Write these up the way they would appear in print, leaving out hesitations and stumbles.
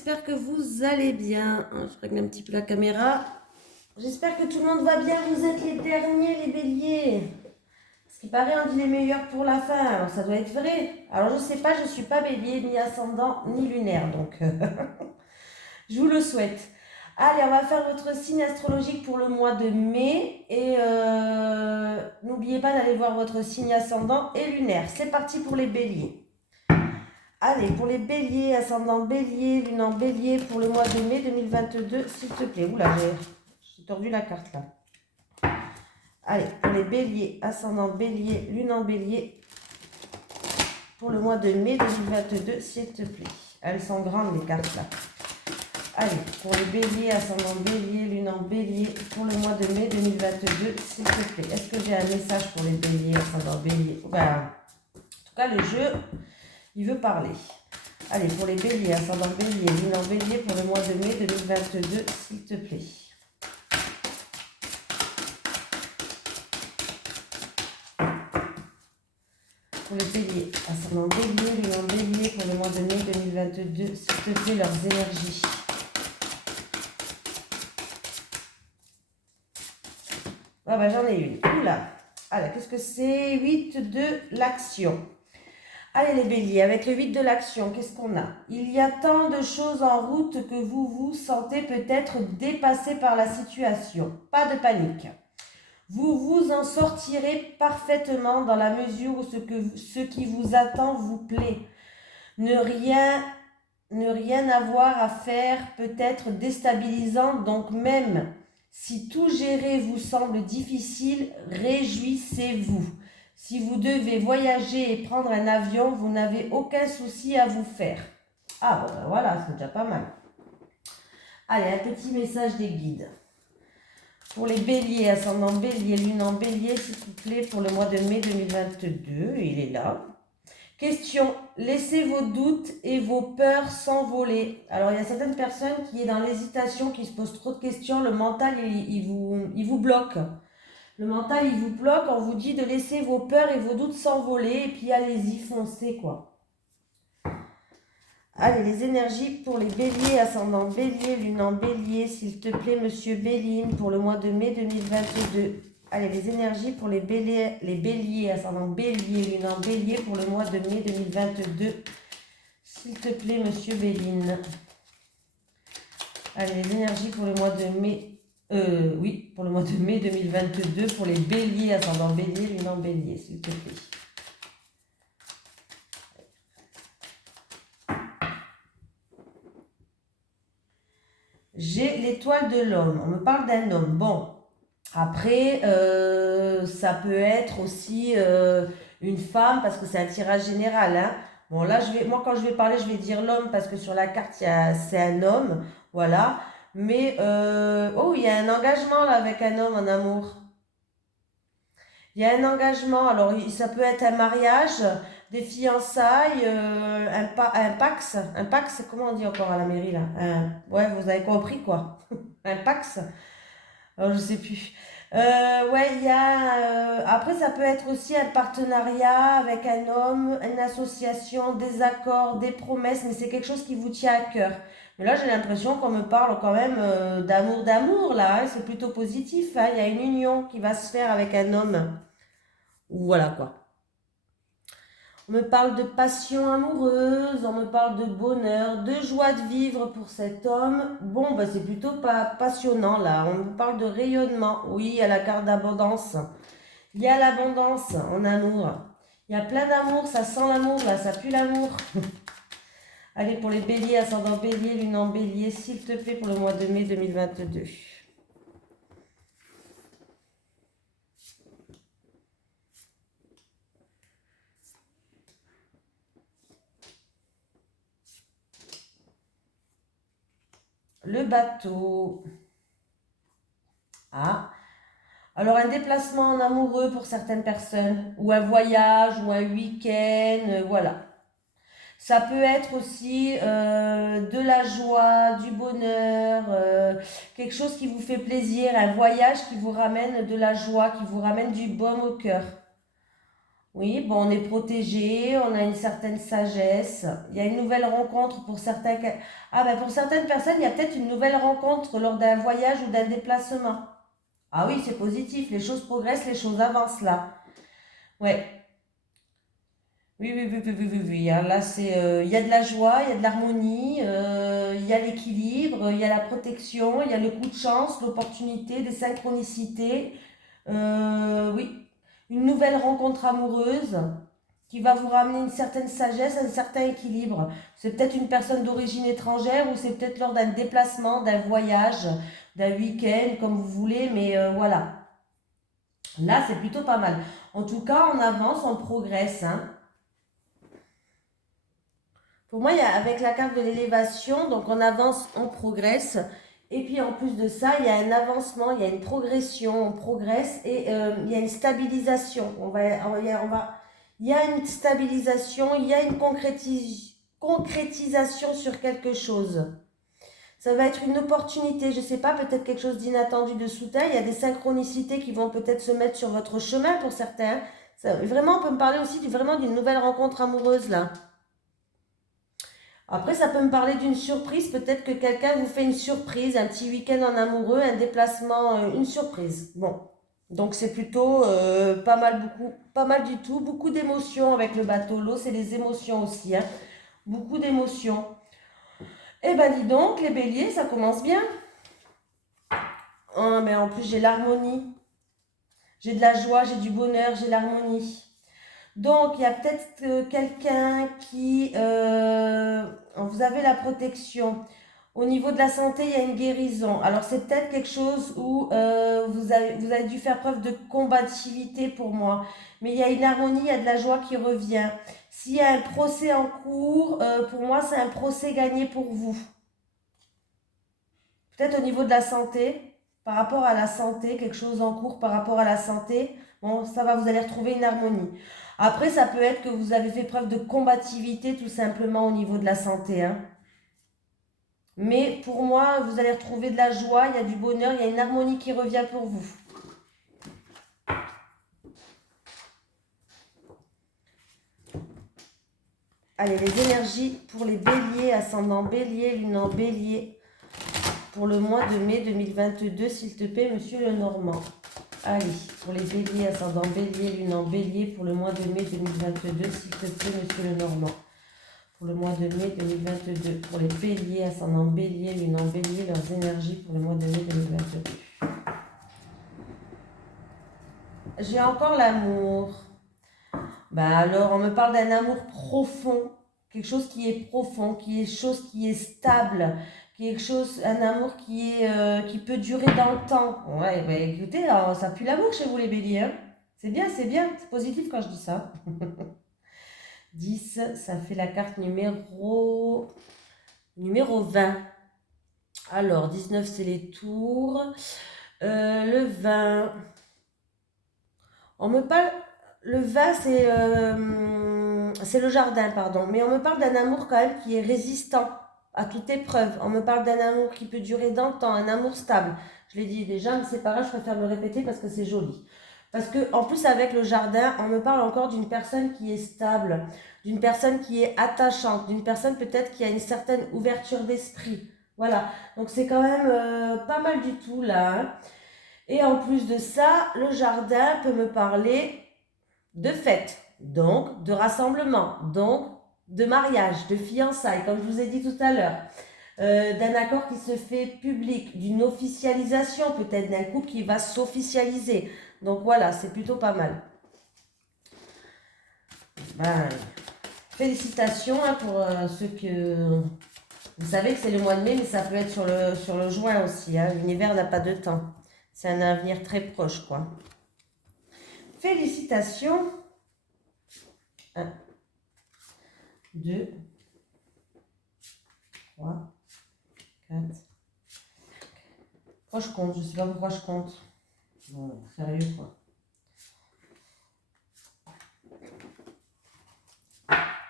j'espère que vous allez bien. Je règle un petit peu la caméra. J'espère que tout le monde va bien. Vous êtes les derniers, les béliers. Ce qui paraît, on dit les meilleurs pour la fin. Alors ça doit être vrai. Alors je sais pas, je suis pas bélier, ni ascendant, ni lunaire. Donc je vous le souhaite. Allez, on va faire votre signe astrologique pour le mois de mai. Et n'oubliez pas d'aller voir votre signe ascendant et lunaire. C'est parti pour les béliers. Allez, pour les béliers, ascendant bélier, lune en bélier, pour le mois de mai 2022, s'il te plaît. Oula, j'ai tordu la carte là. Allez, pour les béliers, ascendant bélier, lune en bélier, pour le mois de mai 2022, s'il te plaît. Elles sont grandes les cartes là. Allez, pour les béliers, ascendant bélier, lune en bélier, pour le mois de mai 2022, s'il te plaît. Est-ce que j'ai un message pour les béliers, ascendant bélier? En tout cas, le jeu... il veut parler. Allez, pour les béliers, ascendant bélier, lune en bélier pour le mois de mai 2022, s'il te plaît. Pour les béliers, ascendant bélier, lune en bélier pour le mois de mai 2022, s'il te plaît, leurs énergies. Ah bah j'en ai une. Oula. Alors, qu'est-ce que c'est? 8 de l'action. Allez les béliers, avec le 8 de l'action, qu'est-ce qu'on a? Il y a tant de choses en route que vous vous sentez peut-être dépassé par la situation. Pas de panique. Vous vous en sortirez parfaitement dans la mesure où ce qui vous attend vous plaît. Ne rien avoir à faire peut être déstabilisant, donc même si tout gérer vous semble difficile, réjouissez-vous. Si vous devez voyager et prendre un avion, vous n'avez aucun souci à vous faire. Ah, ben voilà, c'est déjà pas mal. Allez, un petit message des guides. Pour les béliers, ascendant bélier, lune en bélier, s'il vous plaît, pour le mois de mai 2022, il est là. Question, laissez vos doutes et vos peurs s'envoler. Alors, il y a certaines personnes qui sont dans l'hésitation, qui se posent trop de questions, le mental, il vous bloque. Le mental, il vous bloque, on vous dit de laisser vos peurs et vos doutes s'envoler, et puis allez-y, foncez, quoi. Allez, les énergies pour les béliers, ascendant bélier, lune en bélier, s'il te plaît, monsieur Béline, pour le mois de mai 2022. Allez, les énergies pour les béliers, ascendant bélier, lune en bélier, pour le mois de mai 2022. S'il te plaît, monsieur Béline. Allez, les énergies pour le mois de mai... oui, pour le mois de mai 2022, pour les béliers, ascendant bélier, lune en bélier, s'il te plaît. J'ai l'étoile de l'homme. On me parle d'un homme. Bon, après, ça peut être aussi une femme, parce que c'est un tirage général. Hein. Bon, là, moi, quand je vais parler, je vais dire l'homme, parce que sur la carte, c'est un homme. Voilà. Mais, oh, il y a un engagement là avec un homme en amour. Il y a un engagement, alors ça peut être un mariage, des fiançailles, un pax. Un pax, comment on dit encore à la mairie là? Ouais, vous avez compris quoi. Un pax. Alors je sais plus. Ouais, il y a. Après, ça peut être aussi un partenariat avec un homme, une association, des accords, des promesses, mais c'est quelque chose qui vous tient à cœur. Mais là, j'ai l'impression qu'on me parle quand même d'amour là. Hein, c'est plutôt positif. Hein, il y a une union qui va se faire avec un homme. Voilà quoi. On me parle de passion amoureuse, on me parle de bonheur, de joie de vivre pour cet homme. Bon, bah, c'est plutôt pas passionnant là. On me parle de rayonnement. Oui, il y a la carte d'abondance. Il y a l'abondance en amour. Il y a plein d'amour, ça sent l'amour là, ça pue l'amour. Allez, pour les béliers, ascendant bélier, lune en bélier, s'il te plaît, pour le mois de mai 2022. Le bateau. Ah. Alors, un déplacement en amoureux pour certaines personnes, ou un voyage, ou un week-end, voilà. Ça peut être aussi de la joie, du bonheur, quelque chose qui vous fait plaisir, un voyage qui vous ramène de la joie, qui vous ramène du baume au cœur. Oui, bon, on est protégé, on a une certaine sagesse. Il y a une nouvelle rencontre pour certains. Ah, ben pour certaines personnes, il y a peut-être une nouvelle rencontre lors d'un voyage ou d'un déplacement. Ah oui, c'est positif, les choses progressent, les choses avancent là. Ouais, oui, oui, oui, oui, oui, oui, oui, hein. Là, il y a de la joie, il y a de l'harmonie, il y a l'équilibre, il y a la protection, il y a le coup de chance, l'opportunité, des synchronicités. Oui, une nouvelle rencontre amoureuse qui va vous ramener une certaine sagesse, un certain équilibre. C'est peut-être une personne d'origine étrangère ou c'est peut-être lors d'un déplacement, d'un voyage, d'un week-end, comme vous voulez, mais voilà. Là, c'est plutôt pas mal. En tout cas, on avance, on progresse, hein. Pour moi, avec la carte de l'élévation, donc on avance, on progresse. Et puis en plus de ça, il y a un avancement, il y a une progression, on progresse et il y a une stabilisation. Il y a une stabilisation, il y a une concrétisation sur quelque chose. Ça va être une opportunité, je ne sais pas, peut-être quelque chose d'inattendu de soudain. Il y a des synchronicités qui vont peut-être se mettre sur votre chemin pour certains. Vraiment, on peut me parler aussi vraiment d'une nouvelle rencontre amoureuse là. Après, ça peut me parler d'une surprise. Peut-être que quelqu'un vous fait une surprise, un petit week-end en amoureux, un déplacement, une surprise. Bon, donc c'est plutôt pas mal, beaucoup, pas mal du tout. Beaucoup d'émotions avec le bateau. L'eau, c'est les émotions aussi, hein. Beaucoup d'émotions. Eh ben dis donc, les béliers, ça commence bien. Oh, mais en plus, j'ai l'harmonie. J'ai de la joie, j'ai du bonheur, j'ai l'harmonie. Donc, il y a peut-être quelqu'un qui... vous avez la protection. Au niveau de la santé, il y a une guérison. Alors, c'est peut-être quelque chose où vous avez dû faire preuve de combativité pour moi. Mais il y a une harmonie, il y a de la joie qui revient. S'il y a un procès en cours, pour moi, c'est un procès gagné pour vous. Peut-être au niveau de la santé, par rapport à la santé, quelque chose en cours par rapport à la santé. Bon, ça va, vous allez retrouver une harmonie. Après, ça peut être que vous avez fait preuve de combativité tout simplement au niveau de la santé, hein. Mais pour moi, vous allez retrouver de la joie, il y a du bonheur, il y a une harmonie qui revient pour vous. Allez, les énergies pour les béliers, ascendant bélier, lune en bélier, pour le mois de mai 2022, s'il te plaît, monsieur Lenormand. Allez, pour les béliers, ascendant bélier, lune en bélier, pour le mois de mai 2022, s'il te plaît, monsieur Lenormand. Pour le mois de mai 2022, pour les béliers, ascendant bélier, lune en bélier, leurs énergies pour le mois de mai 2022. J'ai encore l'amour. Ben alors, on me parle d'un amour profond, quelque chose qui est profond, qui est stable, quelque chose, un amour qui peut durer dans le temps. Ouais, ben écoutez, alors, ça pue l'amour chez vous les béliers, hein. C'est positif quand je dis ça. 10, ça fait la carte numéro 20. Alors, 19, c'est les tours. Le 20, on me parle... Le vin, c'est le jardin, pardon. Mais on me parle d'un amour quand même qui est résistant à toute épreuve. On me parle d'un amour qui peut durer dans le temps, un amour stable. Je l'ai dit déjà, mais c'est pas grave, je préfère le répéter parce que c'est joli. Parce que en plus avec le jardin, on me parle encore d'une personne qui est stable, d'une personne qui est attachante, d'une personne peut-être qui a une certaine ouverture d'esprit. Voilà. Donc c'est quand même pas mal du tout là, hein. Et en plus de ça, le jardin peut me parler de fête, donc de rassemblement, donc de mariage, de fiançailles, comme je vous ai dit tout à l'heure, d'un accord qui se fait public, d'une officialisation peut-être, d'un couple qui va s'officialiser. Donc voilà, c'est plutôt pas mal. Ben, félicitations hein, pour ceux que... Vous savez que c'est le mois de mai, mais ça peut être sur le juin aussi, hein. L'univers n'a pas de temps. C'est un avenir très proche, quoi. Félicitations. 1, 2, 3, 4. Pourquoi je compte? Je sais pas pourquoi je compte. Bon, sérieux, quoi.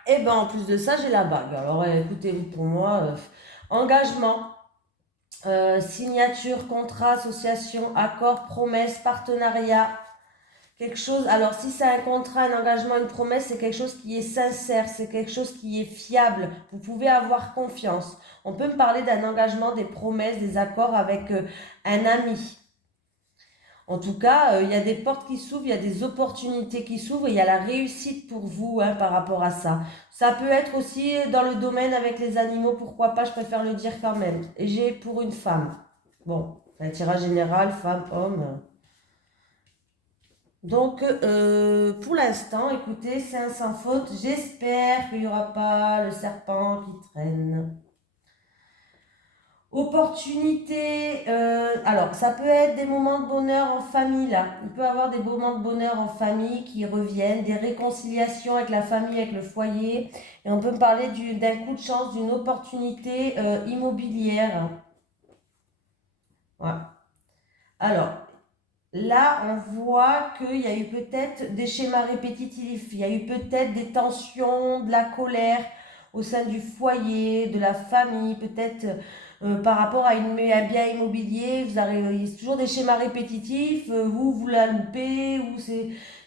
Et ben en plus de ça, j'ai la bague. Alors écoutez, pour moi, engagement, signature, contrat, association, accord, promesse, partenariat, quelque chose, alors si c'est un contrat, un engagement, une promesse, c'est quelque chose qui est sincère, c'est quelque chose qui est fiable. Vous pouvez avoir confiance. On peut me parler d'un engagement, des promesses, des accords avec un ami. En tout cas, il y a des portes qui s'ouvrent, il y a des opportunités qui s'ouvrent, il y a la réussite pour vous hein, par rapport à ça. Ça peut être aussi dans le domaine avec les animaux, pourquoi pas, je préfère le dire quand même. Et j'ai pour une femme. Bon, c'est un tirage général, femme, homme. Donc, pour l'instant, écoutez, c'est un sans faute. J'espère qu'il n'y aura pas le serpent qui traîne. Opportunité, alors ça peut être des moments de bonheur en famille là. Il peut y avoir des moments de bonheur en famille qui reviennent, des réconciliations avec la famille, avec le foyer. Et on peut me parler d'un coup de chance, d'une opportunité immobilière. Ouais. Alors, là, on voit qu'il y a eu peut-être des schémas répétitifs, il y a eu peut-être des tensions, de la colère au sein du foyer, de la famille, peut-être par rapport à un bien immobilier, vous arrivez, il y a toujours des schémas répétitifs, vous la loupez, ou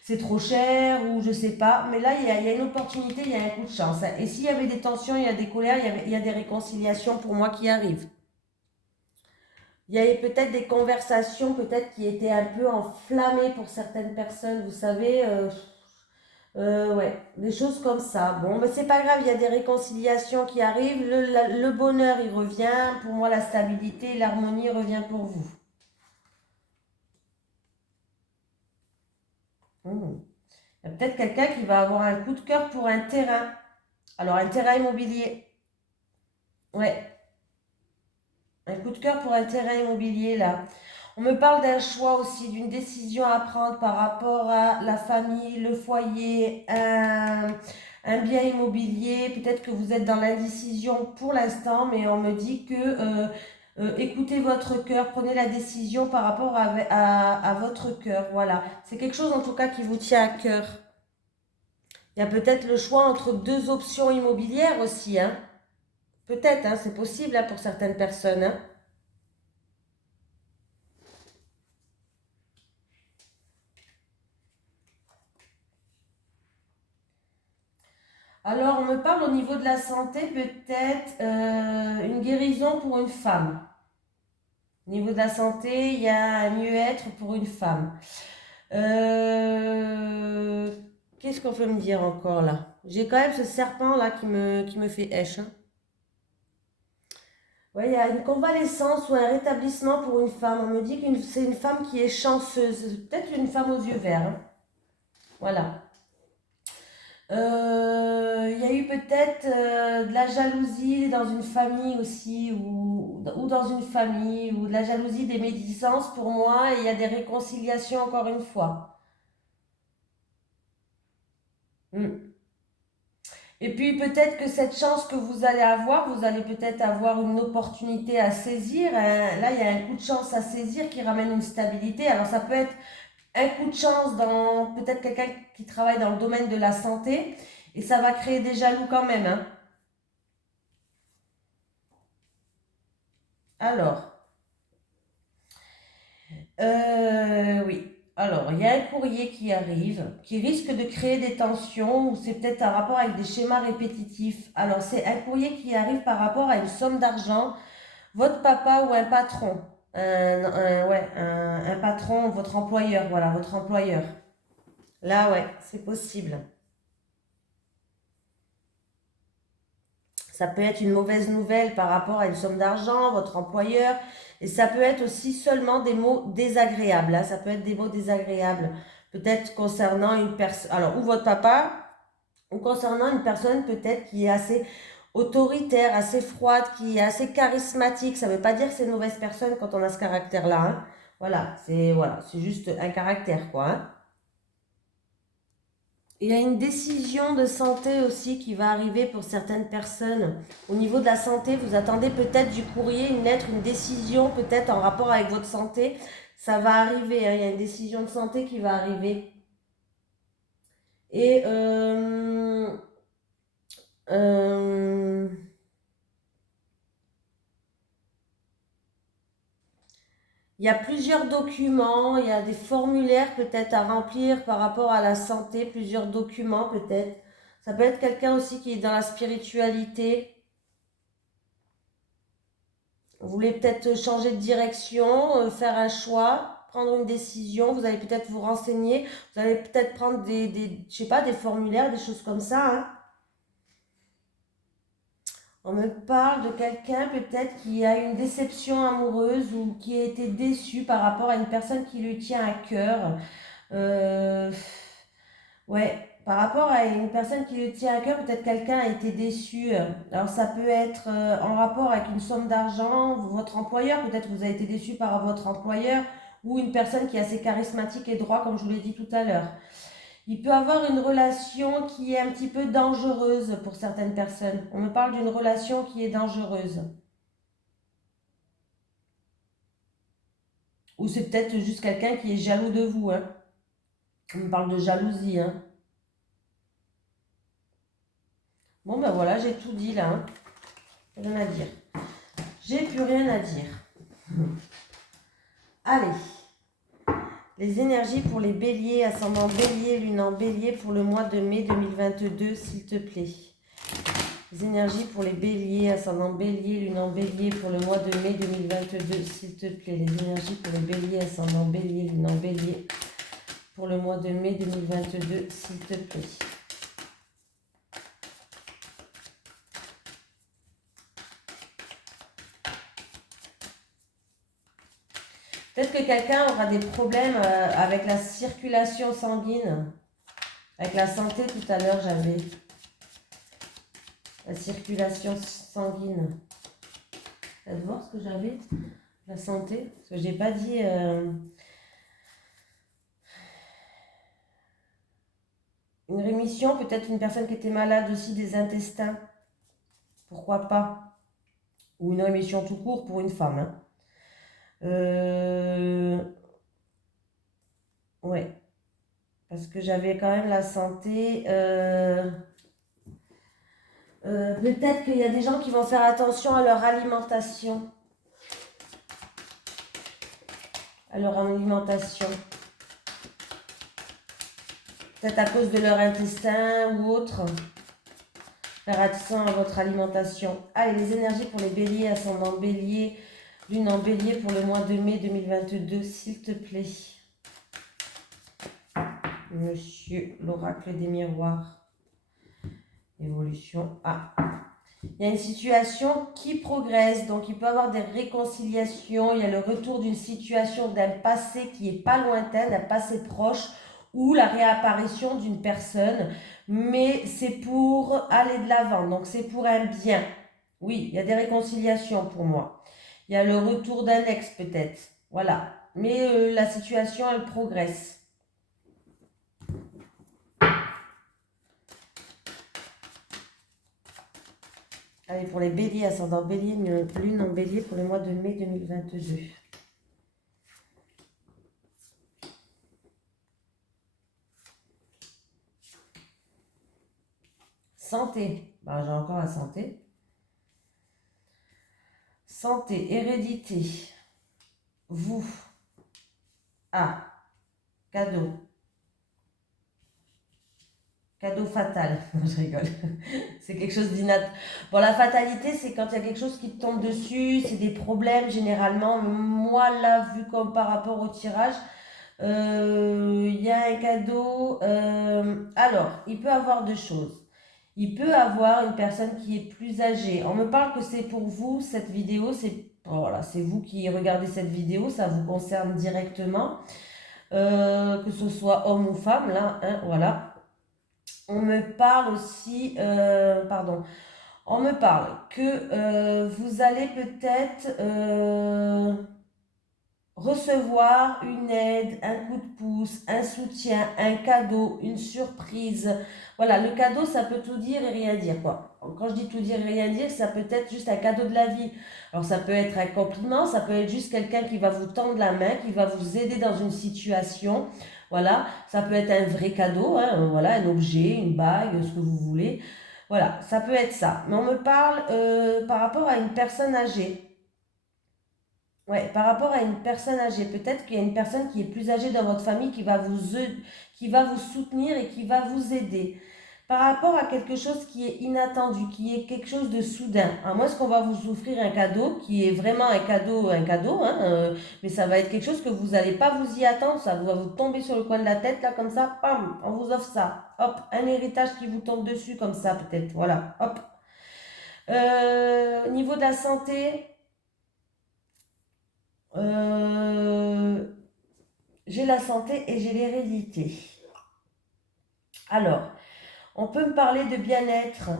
c'est trop cher, ou je sais pas. Mais là, il y a une opportunité, il y a un coup de chance, hein. Et s'il y avait des tensions, il y a des colères, il y a des réconciliations pour moi qui arrivent. Il y avait peut-être des conversations peut-être qui étaient un peu enflammées pour certaines personnes, vous savez, ouais, des choses comme ça. Bon, mais c'est pas grave, il y a des réconciliations qui arrivent, le bonheur il revient, pour moi la stabilité, l'harmonie revient pour vous. Hmm. Il y a peut-être quelqu'un qui va avoir un coup de cœur pour un terrain. Alors un terrain immobilier, ouais, un coup de cœur pour un terrain immobilier là. On me parle d'un choix aussi, d'une décision à prendre par rapport à la famille, le foyer, un bien immobilier. Peut-être que vous êtes dans l'indécision pour l'instant, mais on me dit que écoutez votre cœur, prenez la décision par rapport à votre cœur. Voilà, c'est quelque chose en tout cas qui vous tient à cœur. Il y a peut-être le choix entre deux options immobilières aussi, hein. Peut-être, hein, c'est possible hein, pour certaines personnes, hein. Alors, on me parle au niveau de la santé, peut-être une guérison pour une femme. Au niveau de la santé, il y a un mieux-être pour une femme. Euh, Qu'est-ce qu'on peut me dire encore là? J'ai quand même ce serpent là qui me fait hèche, hein. Ouais, il y a une convalescence ou un rétablissement pour une femme. On me dit que c'est une femme qui est chanceuse. Peut-être une femme aux yeux verts, hein. Voilà. Il y a eu peut-être de la jalousie dans une famille aussi, ou dans une famille, ou de la jalousie des médisances pour moi, et il y a des réconciliations encore une fois. Mm. Et puis peut-être que cette chance que vous allez peut-être avoir une opportunité à saisir, hein. Là, il y a un coup de chance à saisir qui ramène une stabilité. Alors ça peut être un coup de chance dans peut-être quelqu'un qui travaille dans le domaine de la santé, et ça va créer des jaloux quand même, hein. Alors. Oui. Alors, il y a un courrier qui arrive, qui risque de créer des tensions, ou c'est peut-être un rapport avec des schémas répétitifs. Alors, c'est un courrier qui arrive par rapport à une somme d'argent, votre papa ou un patron. Ouais, un patron, votre employeur, voilà, votre employeur. Là, ouais, c'est possible. Ça peut être une mauvaise nouvelle par rapport à une somme d'argent, votre employeur. Et ça peut être aussi seulement des mots désagréables, hein. Ça peut être des mots désagréables. Peut-être concernant une personne, alors, ou votre papa, ou concernant une personne peut-être qui est assez autoritaire, assez froide, qui est assez charismatique. Ça ne veut pas dire que c'est une mauvaise personne quand on a ce caractère-là, hein. Voilà, c'est juste un caractère, quoi, hein. Il y a une décision de santé aussi qui va arriver pour certaines personnes. Au niveau de la santé, vous attendez peut-être du courrier, une lettre, une décision peut-être en rapport avec votre santé. Ça va arriver, hein. Il y a une décision de santé qui va arriver. Et euh, Il y a plusieurs documents, il y a des formulaires peut-être à remplir par rapport à la santé, plusieurs documents peut-être. Ça peut être quelqu'un aussi qui est dans la spiritualité. Vous voulez peut-être changer de direction, faire un choix, prendre une décision. Vous allez peut-être vous renseigner. Vous allez peut-être prendre je sais pas, des formulaires, des choses comme ça, hein. On me parle de quelqu'un peut-être qui a une déception amoureuse ou qui a été déçu par rapport à une personne qui lui tient à cœur. Euh, ouais, par rapport à une personne qui lui tient à cœur, peut-être quelqu'un a été déçu. Alors ça peut être en rapport avec une somme d'argent, votre employeur, peut-être vous avez été déçu par votre employeur ou une personne qui est assez charismatique et droit, comme je vous l'ai dit tout à l'heure. Il peut avoir une relation qui est un petit peu dangereuse pour certaines personnes. On me parle d'une relation qui est dangereuse. Ou c'est peut-être juste quelqu'un qui est jaloux de vous, hein. On me parle de jalousie, hein. Bon ben voilà, j'ai tout dit là, hein. Rien à dire. J'ai plus rien à dire. Allez. Les énergies pour les béliers, ascendant bélier, lune en bélier pour le mois de mai 2022, s'il te plaît. Les énergies pour les béliers, ascendant bélier, lune en bélier pour le mois de mai 2022, s'il te plaît. Les énergies pour les béliers, ascendant bélier, lune en bélier pour le mois de mai 2022, s'il te plaît. Peut-être que quelqu'un aura des problèmes avec la circulation sanguine. Avec la santé, tout à l'heure, j'avais la circulation sanguine. Faites voir ce que j'avais. La santé. Parce que j'ai pas dit... Une rémission, peut-être une personne qui était malade aussi des intestins. Pourquoi pas. Ou une rémission tout court pour une femme. Hein. Ouais. Parce que j'avais quand même la santé... peut-être qu'il y a des gens qui vont faire attention à leur alimentation. À leur alimentation. Peut-être à cause de leur intestin ou autre. Faire attention à votre alimentation. Allez, les énergies pour les béliers, ascendant bélier, lune en bélier pour le mois de mai 2022, s'il te plaît. Monsieur l'oracle des miroirs. Évolution A. Il y a une situation qui progresse, donc il peut y avoir des réconciliations, il y a le retour d'une situation d'un passé qui n'est pas lointain, d'un passé proche, ou la réapparition d'une personne, mais c'est pour aller de l'avant, donc c'est pour un bien. Oui, il y a des réconciliations pour moi. Il y a le retour d'un ex peut-être, voilà. Mais la situation, elle progresse. Allez, pour les béliers, ascendant bélier, lune en bélier pour le mois de mai 2022. Santé, ben, j'ai encore la santé. Santé, hérédité, vous, cadeau. Cadeau fatal, je rigole. C'est quelque chose d'inat. Bon, la fatalité, c'est quand il y a quelque chose qui te tombe dessus, c'est des problèmes généralement. Moi, là, vu comme par rapport au tirage, il y a un cadeau. Alors, il peut avoir deux choses. Il peut avoir une personne qui est plus âgée. On me parle que c'est pour vous, cette vidéo, voilà, c'est vous qui regardez cette vidéo, ça vous concerne directement. Que ce soit homme ou femme, là, hein, voilà. On me parle aussi, on me parle que vous allez peut-être recevoir une aide, un coup de pouce, un soutien, un cadeau, une surprise. Voilà, le cadeau, ça peut tout dire et rien dire, quoi. Quand je dis tout dire et rien dire, ça peut être juste un cadeau de la vie. Alors ça peut être un compliment, ça peut être juste quelqu'un qui va vous tendre la main, qui va vous aider dans une situation. Voilà, ça peut être un vrai cadeau, hein, voilà, un objet, une bague, ce que vous voulez. Voilà, ça peut être ça. Mais on me parle par rapport à une personne âgée. Ouais, par rapport à une personne âgée, peut-être qu'il y a une personne qui est plus âgée dans votre famille qui va vous soutenir et qui va vous aider. Par rapport à quelque chose qui est inattendu, qui est quelque chose de soudain, à moins qu'on va vous offrir un cadeau qui est vraiment un cadeau, hein, mais ça va être quelque chose que vous n'allez pas vous y attendre, ça va vous tomber sur le coin de la tête, là, comme ça, pam, on vous offre ça. Hop, un héritage qui vous tombe dessus, comme ça, peut-être, voilà, hop. Au niveau de la santé, euh, j'ai la santé et j'ai l'hérédité. Alors, on peut me parler de bien-être.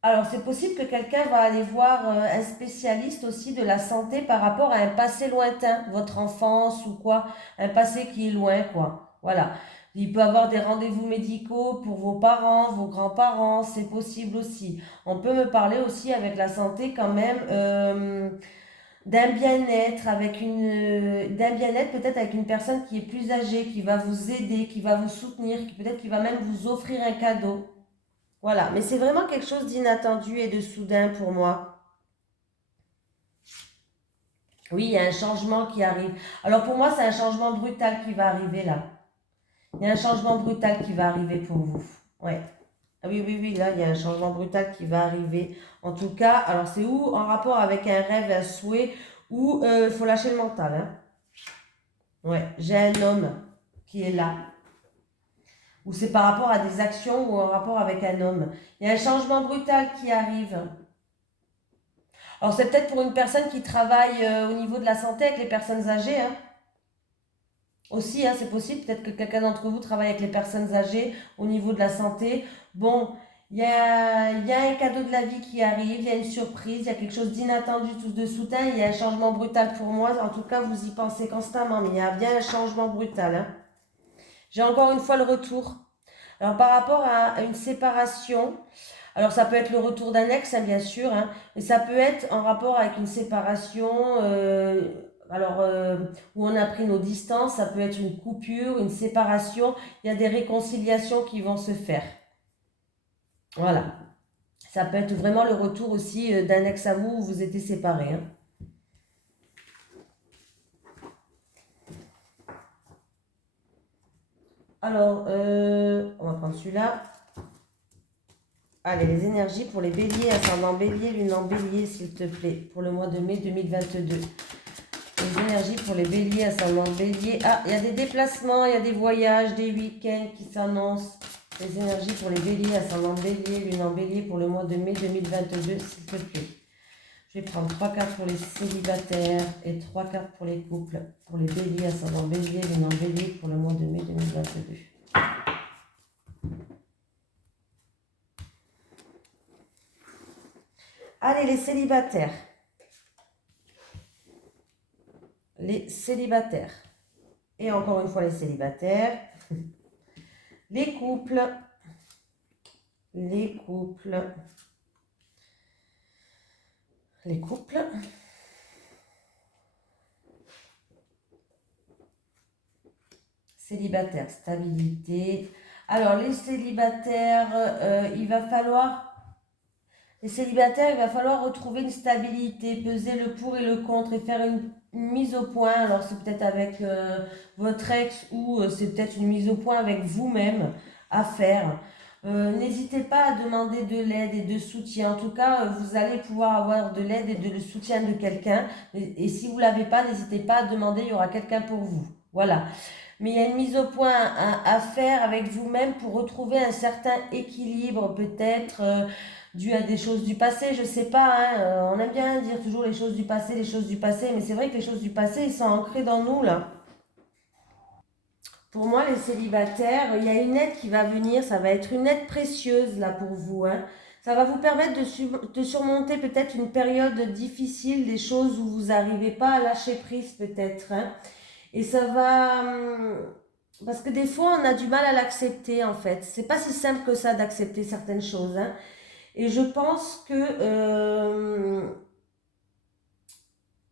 Alors, c'est possible que quelqu'un va aller voir un spécialiste aussi de la santé par rapport à un passé lointain, votre enfance ou quoi, un passé qui est loin, quoi. Voilà. Il peut avoir des rendez-vous médicaux pour vos parents, vos grands-parents, c'est possible aussi. On peut me parler aussi avec la santé quand même d'un bien-être d'un bien-être peut-être avec une personne qui est plus âgée, qui va vous aider, qui va vous soutenir, qui peut-être qui va même vous offrir un cadeau. Voilà, mais c'est vraiment quelque chose d'inattendu et de soudain pour moi. Oui, il y a un changement qui arrive. Alors pour moi, c'est un changement brutal qui va arriver là. Il y a un changement brutal qui va arriver pour vous. Ouais. Ah oui, oui, oui, là, il y a un changement brutal qui va arriver. En tout cas, alors c'est où en rapport avec un rêve, un souhait, ou il faut lâcher le mental, hein. Ouais, j'ai un homme qui est là. Ou c'est par rapport à des actions ou en rapport avec un homme. Il y a un changement brutal qui arrive. Alors c'est peut-être pour une personne qui travaille au niveau de la santé avec les personnes âgées, hein. Aussi, hein, c'est possible, peut-être que quelqu'un d'entre vous travaille avec les personnes âgées au niveau de la santé. Bon, il y a un cadeau de la vie qui arrive, il y a une surprise, il y a quelque chose d'inattendu, tout de soudain, il y a un changement brutal pour moi. En tout cas, vous y pensez constamment, mais il y a bien un changement brutal, hein. J'ai encore une fois le retour. Alors par rapport à une séparation, alors ça peut être le retour d'un ex, hein, bien sûr, hein, mais ça peut être en rapport avec une séparation, alors où on a pris nos distances, ça peut être une coupure, une séparation, il y a des réconciliations qui vont se faire. Voilà. Ça peut être vraiment le retour aussi d'un ex à vous où vous étiez séparés, hein. Alors, on va prendre celui-là. Allez, les énergies pour les béliers, ascendant bélier, lune en bélier, s'il te plaît, pour le mois de mai 2022. Les énergies pour les béliers, ascendant bélier. Ah, il y a des déplacements, il y a des voyages, des week-ends qui s'annoncent. Les énergies pour les béliers, ascendant bélier, lune en bélier, pour le mois de mai 2022, s'il te plaît. Je vais prendre 3 cartes pour les célibataires et 3 cartes pour les couples. Pour les béliers, ascendant bélier, lune en bélier, pour le mois de mai 2022. Allez, les célibataires. Les célibataires. Et encore une fois, les célibataires. Les couples. Les couples. Les couples. Célibataire, stabilité. Alors, les célibataires, il va falloir... Les célibataires, il va falloir retrouver une stabilité, peser le pour et le contre et faire une mise au point. Alors, c'est peut-être avec votre ex ou c'est peut-être une mise au point avec vous-même à faire. N'hésitez pas à demander de l'aide et de soutien. En tout cas, vous allez pouvoir avoir de l'aide et de le soutien de quelqu'un. Et si vous ne l'avez pas, n'hésitez pas à demander, il y aura quelqu'un pour vous. Voilà. Mais il y a une mise au point à faire avec vous-même pour retrouver un certain équilibre, peut-être dû à des choses du passé. Je sais pas, hein, on aime bien dire toujours les choses du passé, mais c'est vrai que les choses du passé, ils sont ancrés dans nous, là. Pour moi, les célibataires, il y a une aide qui va venir, ça va être une aide précieuse, là, pour vous, hein. Ça va vous permettre de surmonter peut-être une période difficile, des choses où vous n'arrivez pas à lâcher prise, peut-être, hein. Et ça va... parce que des fois, on a du mal à l'accepter, en fait. C'est pas si simple que ça d'accepter certaines choses, hein. Et je pense que...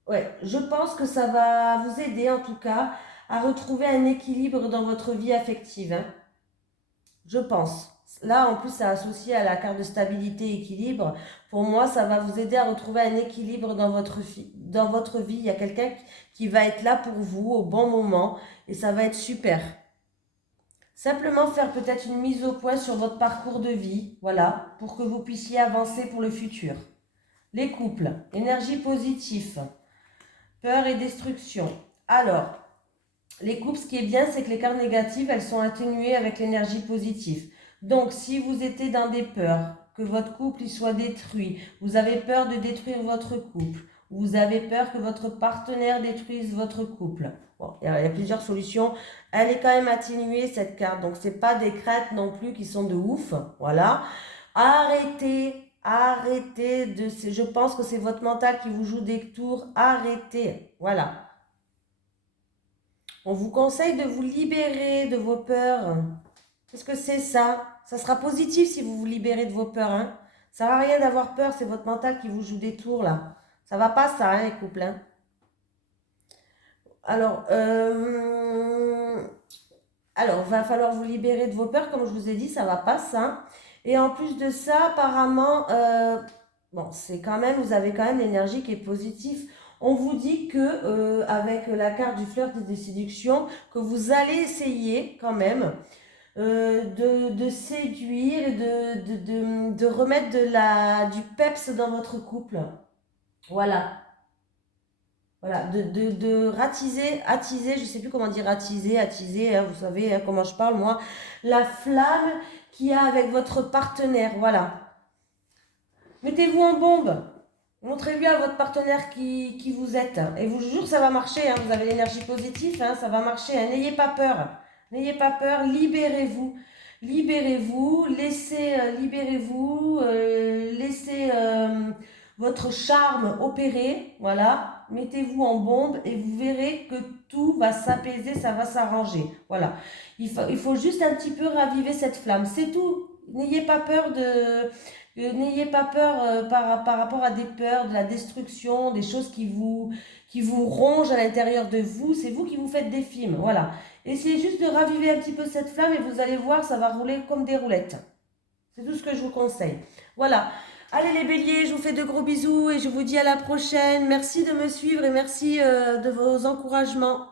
ouais, je pense que ça va vous aider, en tout cas, à retrouver un équilibre dans votre vie affective, hein. Je pense. Là, en plus, c'est associé à la carte de stabilité et équilibre. Pour moi, ça va vous aider à retrouver un équilibre dans votre vie. Il y a quelqu'un qui va être là pour vous au bon moment et ça va être super. Simplement faire peut-être une mise au point sur votre parcours de vie, voilà, pour que vous puissiez avancer pour le futur. Les couples, énergie positive, peur et destruction. Alors, les couples, ce qui est bien, c'est que les cartes négatives, elles sont atténuées avec l'énergie positive. Donc, si vous étiez dans des peurs, que votre couple il soit détruit, vous avez peur de détruire votre couple, vous avez peur que votre partenaire détruise votre couple. Bon, il y a plusieurs solutions. Elle est quand même atténuée, cette carte. Donc, ce n'est pas des craintes non plus qui sont de ouf. Voilà. Arrêtez de... Je pense que c'est votre mental qui vous joue des tours. Arrêtez. Voilà. On vous conseille de vous libérer de vos peurs. Qu'est-ce que c'est ça? Ça sera positif si vous vous libérez de vos peurs. Hein. Ça ne sert à rien d'avoir peur, c'est votre mental qui vous joue des tours là. Ça va pas ça, hein, les couples. Hein. Alors, il va falloir vous libérer de vos peurs, comme je vous ai dit, ça va pas ça. Et en plus de ça, apparemment, bon, c'est quand même, vous avez quand même l'énergie qui est positive. On vous dit que avec la carte du flirt et des séductions, que vous allez essayer quand même de séduire et de remettre du peps dans votre couple. Voilà. Voilà, de ratiser, attiser, je ne sais plus comment dire attiser, hein, vous savez hein, comment je parle moi, la flamme qu'il y a avec votre partenaire, voilà. Mettez-vous en bombe, montrez-lui à votre partenaire qui vous êtes, et je vous jure ça va marcher, hein, vous avez l'énergie positive, hein, ça va marcher, hein, n'ayez pas peur, libérez-vous, laissez votre charme opérer, voilà. Mettez-vous en bombe et vous verrez que tout va s'apaiser, ça va s'arranger. Voilà. Il faut juste un petit peu raviver cette flamme. C'est tout. N'ayez pas peur par rapport à des peurs, de la destruction, des choses qui vous rongent à l'intérieur de vous. C'est vous qui vous faites des films. Voilà. Essayez juste de raviver un petit peu cette flamme et vous allez voir, ça va rouler comme des roulettes. C'est tout ce que je vous conseille. Voilà. Allez les béliers, je vous fais de gros bisous et je vous dis à la prochaine. Merci de me suivre et merci de vos encouragements.